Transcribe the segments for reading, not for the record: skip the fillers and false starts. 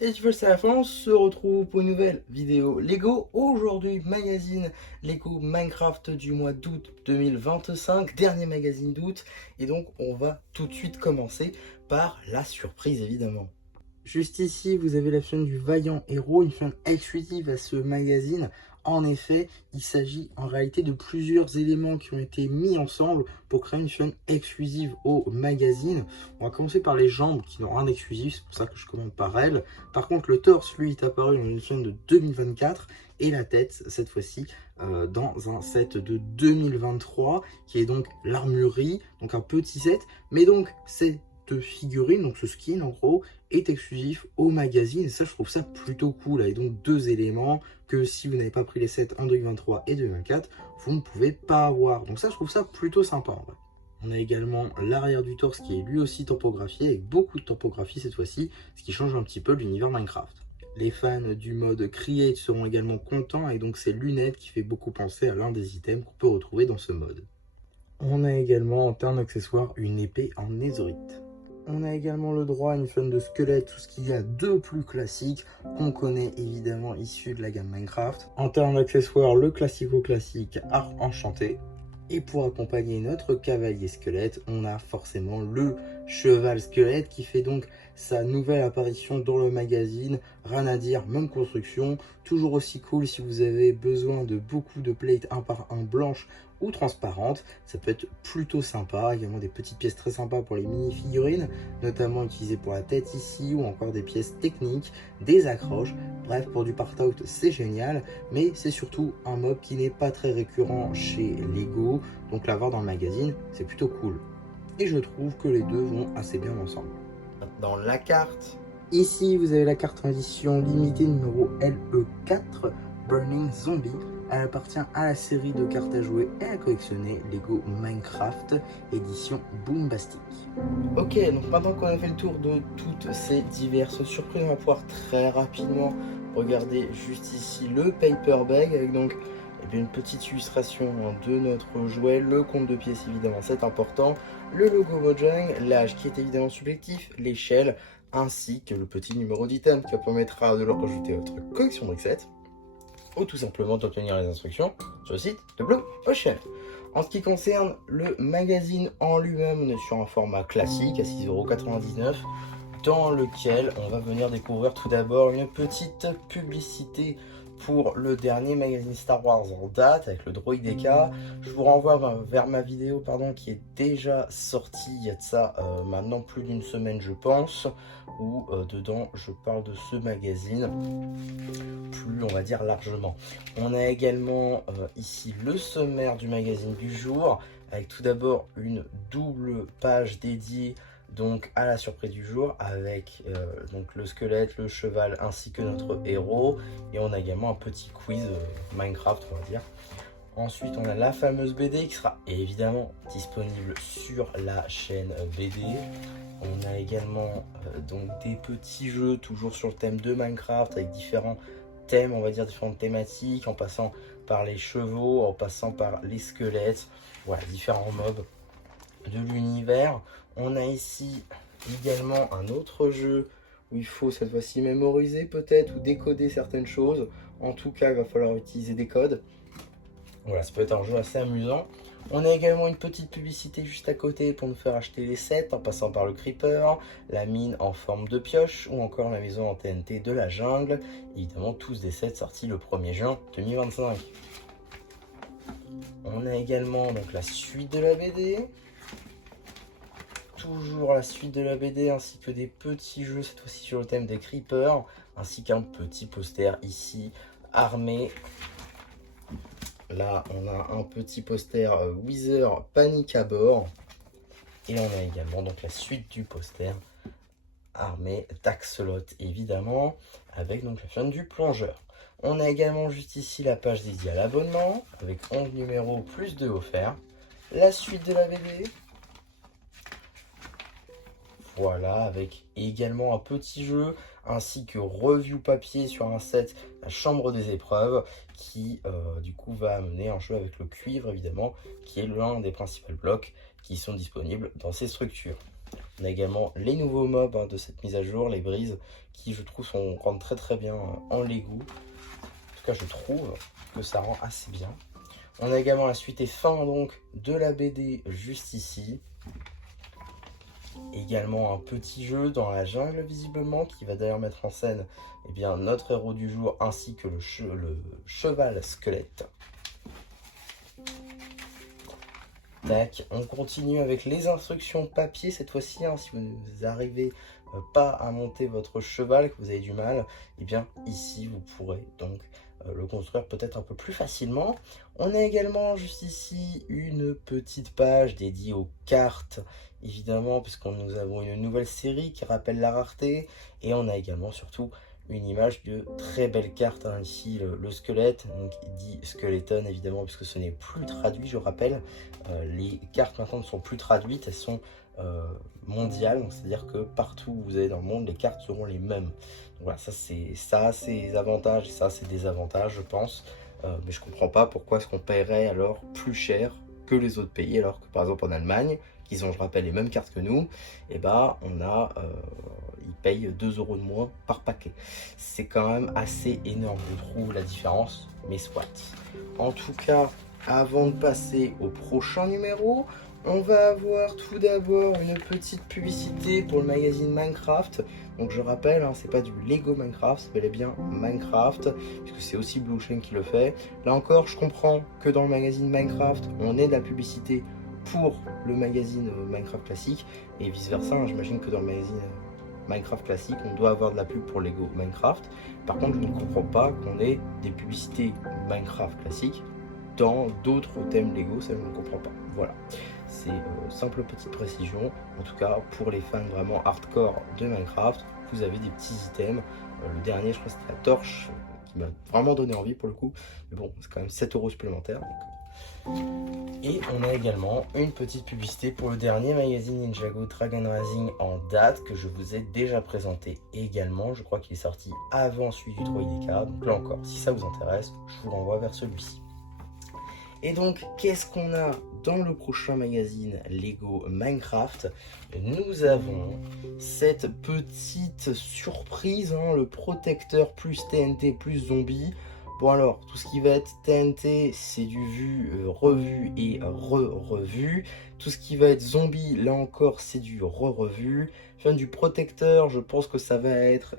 C'est First à la fin, on se retrouve pour une nouvelle vidéo Lego. Aujourd'hui, magazine Lego Minecraft du mois d'août 2025, dernier magazine d'août. Et donc, on va tout de suite commencer par la surprise, évidemment. Juste ici, vous avez la chaîne du Vaillant Héros, une chaîne exclusive à ce magazine. En effet, il s'agit en réalité de plusieurs éléments qui ont été mis ensemble pour créer une chaîne exclusive au magazine. On va commencer par les jambes qui n'ont rien d'exclusif, c'est pour ça que je commande par elles. Par contre, le torse, lui, est apparu dans une chaîne de 2024 et la tête, cette fois-ci, dans un set de 2023 qui est donc l'armurerie, donc un petit set, mais donc c'est de figurines, donc ce skin en gros, est exclusif au magazine. Et ça, je trouve ça plutôt cool. Avec donc deux éléments que si vous n'avez pas pris les sets en 2023 et 2024, vous ne pouvez pas avoir. Donc ça, je trouve ça plutôt sympa en vrai. On a également l'arrière du torse qui est lui aussi topographié, avec beaucoup de topographie cette fois-ci, ce qui change un petit peu l'univers Minecraft. Les fans du mode Create seront également contents, et donc ces lunettes qui fait beaucoup penser à l'un des items qu'on peut retrouver dans ce mode. On a également en termes d'accessoires une épée en netherite. On a également le droit à une chaîne de squelette, tout ce qu'il y a de plus classique, qu'on connaît évidemment issu de la gamme Minecraft. En termes d'accessoires, le classico-classique arc enchanté. Et pour accompagner notre cavalier squelette, on a forcément le cheval squelette qui fait donc sa nouvelle apparition dans le magazine. Rien à dire, même construction, toujours aussi cool si vous avez besoin de beaucoup de plates 1 par 1 blanches ou transparentes. Ça peut être plutôt sympa. Également des petites pièces très sympas pour les mini-figurines, notamment utilisées pour la tête ici, ou encore des pièces techniques, des accroches. Bref, pour du part-out, c'est génial, mais c'est surtout un mob qui n'est pas très récurrent chez Lego, donc l'avoir dans le magazine, c'est plutôt cool. Et je trouve que les deux vont assez bien ensemble. Dans la carte, ici vous avez la carte en édition limitée numéro LE4, Burning Zombie. Elle appartient à la série de cartes à jouer et à collectionner Lego Minecraft édition Boombastic. Ok, donc maintenant qu'on a fait le tour de toutes ces diverses surprises, on va pouvoir très rapidement regarder juste ici le paper bag avec donc une petite illustration de notre jouet, le compte de pièces évidemment c'est important, le logo Mojang, l'âge qui est évidemment subjectif, l'échelle, ainsi que le petit numéro d'item qui permettra de le rajouter à votre collection Brickset, ou tout simplement d'obtenir les instructions sur le site de Blue Ocean. En ce qui concerne le magazine en lui-même, on est sur un format classique à 6,99 €, dans lequel on va venir découvrir tout d'abord une petite publicité pour le dernier magazine Star Wars en date avec le droïde DK. Je vous renvoie vers ma vidéo qui est déjà sortie il y a de ça maintenant plus d'une semaine je pense, où dedans je parle de ce magazine plus on va dire largement. On a également ici le sommaire du magazine du jour avec tout d'abord une double page dédiée donc à la surprise du jour avec donc le squelette, le cheval ainsi que notre héros, et on a également un petit quiz Minecraft on va dire. Ensuite on a la fameuse BD qui sera évidemment disponible sur la chaîne BD. On a également donc des petits jeux toujours sur le thème de Minecraft avec différents thèmes, on va dire différentes thématiques, en passant par les chevaux, en passant par les squelettes, voilà, différents mobs de l'univers. On a ici également un autre jeu où il faut cette fois-ci mémoriser peut-être ou décoder certaines choses. En tout cas, il va falloir utiliser des codes. Voilà, ça peut être un jeu assez amusant. On a également une petite publicité juste à côté pour nous faire acheter les sets en passant par le creeper, la mine en forme de pioche ou encore la maison en TNT de la jungle. Évidemment, tous des sets sortis le 1er juin 2025. On a également donc la suite de la BD. Toujours la suite de la BD ainsi que des petits jeux, cette fois-ci sur le thème des creepers, ainsi qu'un petit poster ici armé. Là on a un petit poster Wither Panic à bord, et on a également donc la suite du poster armé d'Axolot évidemment, avec donc la chaîne du plongeur. On a également juste ici la page dédiée à l'abonnement avec 11 numéros plus 2 offerts, la suite de la BD. Voilà, avec également un petit jeu, ainsi que review papier sur un set, la chambre des épreuves, qui du coup va amener un jeu avec le cuivre évidemment, qui est l'un des principaux blocs qui sont disponibles dans ces structures. On a également les nouveaux mobs de cette mise à jour, les brises, qui je trouve rendent très très bien en Lego. En tout cas, je trouve que ça rend assez bien. On a également la suite et fin donc de la BD juste ici. Également un petit jeu dans la jungle visiblement qui va d'ailleurs mettre en scène notre héros du jour ainsi que le cheval squelette. Tac, on continue avec les instructions papier cette fois-ci. Si vous n'arrivez pas à monter votre cheval, que vous avez du mal, ici vous pourrez donc le construire peut-être un peu plus facilement. On a également juste ici une petite page dédiée aux cartes, évidemment, puisque nous avons une nouvelle série qui rappelle la rareté. Et on a également surtout une image de très belle carte, ici le squelette, donc dit skeleton évidemment, puisque ce n'est plus traduit, je rappelle. Les cartes maintenant ne sont plus traduites, elles sont mondiales, c'est-à-dire que partout où vous allez dans le monde, les cartes seront les mêmes. Donc voilà, ça a ses avantages et ça a ses désavantages, je pense. Mais je comprends pas pourquoi est-ce qu'on paierait alors plus cher que les autres pays, alors que par exemple en Allemagne, qui ont, je rappelle, les mêmes cartes que nous, ils payent 2 € de moins par paquet. C'est quand même assez énorme, je trouve, la différence, mais soit. En tout cas, avant de passer au prochain numéro, on va avoir tout d'abord une petite publicité pour le magazine Minecraft. Donc je rappelle, c'est pas du Lego Minecraft, c'est bel et bien Minecraft, puisque c'est aussi Blue Ocean qui le fait. Là encore, je comprends que dans le magazine Minecraft, on ait de la publicité pour le magazine Minecraft classique, et vice versa, j'imagine que dans le magazine Minecraft classique, on doit avoir de la pub pour Lego Minecraft. Par contre, je ne comprends pas qu'on ait des publicités Minecraft classique dans d'autres thèmes Lego, ça je ne comprends pas. Voilà, c'est simple petite précision. En tout cas, pour les fans vraiment hardcore de Minecraft, vous avez des petits items. Le dernier, je crois que c'était la torche, qui m'a vraiment donné envie pour le coup. Mais bon, c'est quand même 7 € supplémentaires. Et on a également une petite publicité pour le dernier magazine Ninjago Dragon Rising en date que je vous ai déjà présenté également. Je crois qu'il est sorti avant celui du 3IDK. Donc là encore, si ça vous intéresse, je vous renvoie vers celui-ci. Et donc, qu'est-ce qu'on a dans le prochain magazine Lego Minecraft? Nous avons cette petite surprise, le protecteur plus TNT plus zombie. Bon alors, tout ce qui va être TNT, c'est du vu, revu et re-revu. Tout ce qui va être zombie, là encore, c'est du re-revu. Fin du protecteur, je pense que ça va être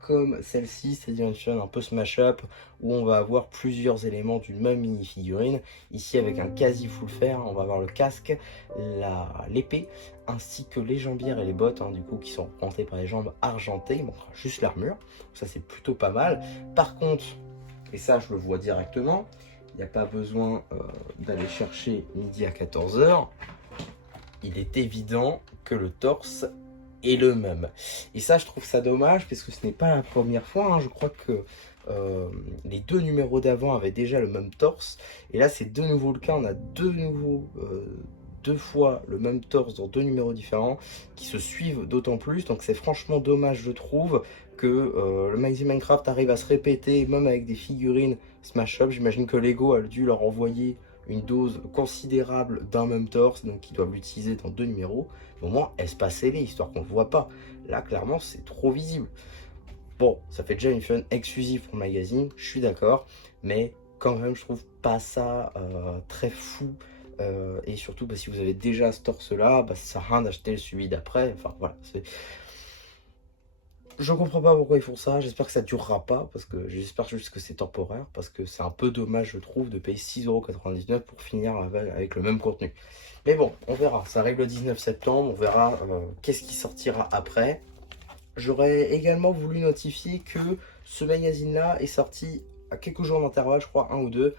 comme celle-ci, c'est-à-dire une fun un peu smash-up, où on va avoir plusieurs éléments d'une même mini-figurine. Ici, avec un quasi full fer, on va avoir le casque, l'épée, ainsi que les jambières et les bottes, du coup, qui sont représentées par les jambes argentées. Il manquera juste l'armure, ça c'est plutôt pas mal. Par contre, et ça je le vois directement, il n'y a pas besoin d'aller chercher midi à 14 h. Il est évident que le torse est le même. Et ça je trouve ça dommage parce que ce n'est pas la première fois. Je crois que les 2 numéros d'avant avaient déjà le même torse. Et là c'est de nouveau le cas. On a deux fois le même torse dans 2 numéros différents qui se suivent d'autant plus. Donc c'est franchement dommage, je trouve, que le magazine Minecraft arrive à se répéter, même avec des figurines Smash Up. J'imagine que Lego a dû leur envoyer une dose considérable d'un même torse, donc ils doivent l'utiliser dans 2 numéros. Mais au moins, espacez-les, histoire qu'on ne le voit pas. Là, clairement, c'est trop visible. Bon, ça fait déjà une fun exclusive pour le magazine, je suis d'accord, mais quand même, je trouve pas ça très fou. Et surtout, si vous avez déjà ce torse-là, ça sert à rien d'acheter celui d'après. Enfin, voilà, je comprends pas pourquoi ils font ça, j'espère que ça durera pas, parce que j'espère juste que c'est temporaire, parce que c'est un peu dommage, je trouve, de payer 6,99 € pour finir avec le même contenu. Mais bon, on verra, ça arrive le 19 septembre, on verra qu'est-ce qui sortira après. J'aurais également voulu notifier que ce magazine-là est sorti à quelques jours d'intervalle, je crois 1 ou 2,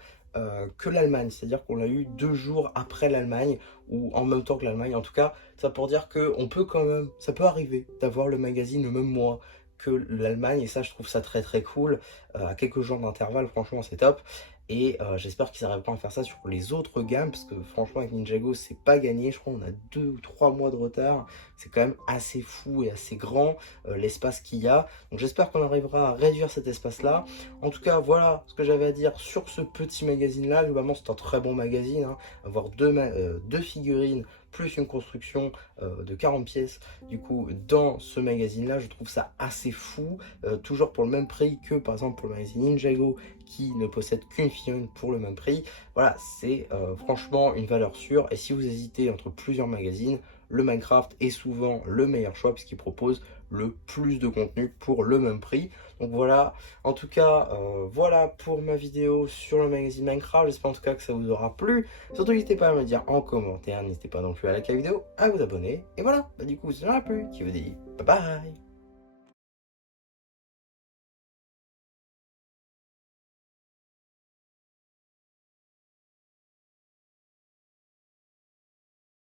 que l'Allemagne, c'est-à-dire qu'on l'a eu 2 jours après l'Allemagne, ou en même temps que l'Allemagne. En tout cas, ça pour dire que on peut quand même, ça peut arriver d'avoir le magazine le même mois que l'Allemagne, et ça je trouve ça très très cool, à quelques jours d'intervalle, franchement c'est top. Et j'espère qu'ils arriveront à faire ça sur les autres gammes, parce que franchement avec Ninjago c'est pas gagné. Je crois qu'on a 2 ou 3 mois de retard, c'est quand même assez fou et assez grand l'espace qu'il y a. Donc j'espère qu'on arrivera à réduire cet espace là. En tout cas voilà ce que j'avais à dire sur ce petit magazine là. Globalement c'est un très bon magazine, avoir deux figurines plus une construction de 40 pièces du coup dans ce magazine là. Je trouve ça assez fou, toujours pour le même prix que par exemple pour le magazine Ninjago qui ne possède qu'une figurine pour le même prix. Voilà, c'est franchement une valeur sûre, et si vous hésitez entre plusieurs magazines, le Minecraft est souvent le meilleur choix puisqu'il propose le plus de contenu pour le même prix. Donc voilà, en tout cas, voilà pour ma vidéo sur le magazine Minecraft. J'espère en tout cas que ça vous aura plu. Surtout, n'hésitez pas à me dire en commentaire, n'hésitez pas non plus à liker la vidéo, à vous abonner. Et voilà, bah, du coup, si ça vous a plu, qui vous dit bye bye.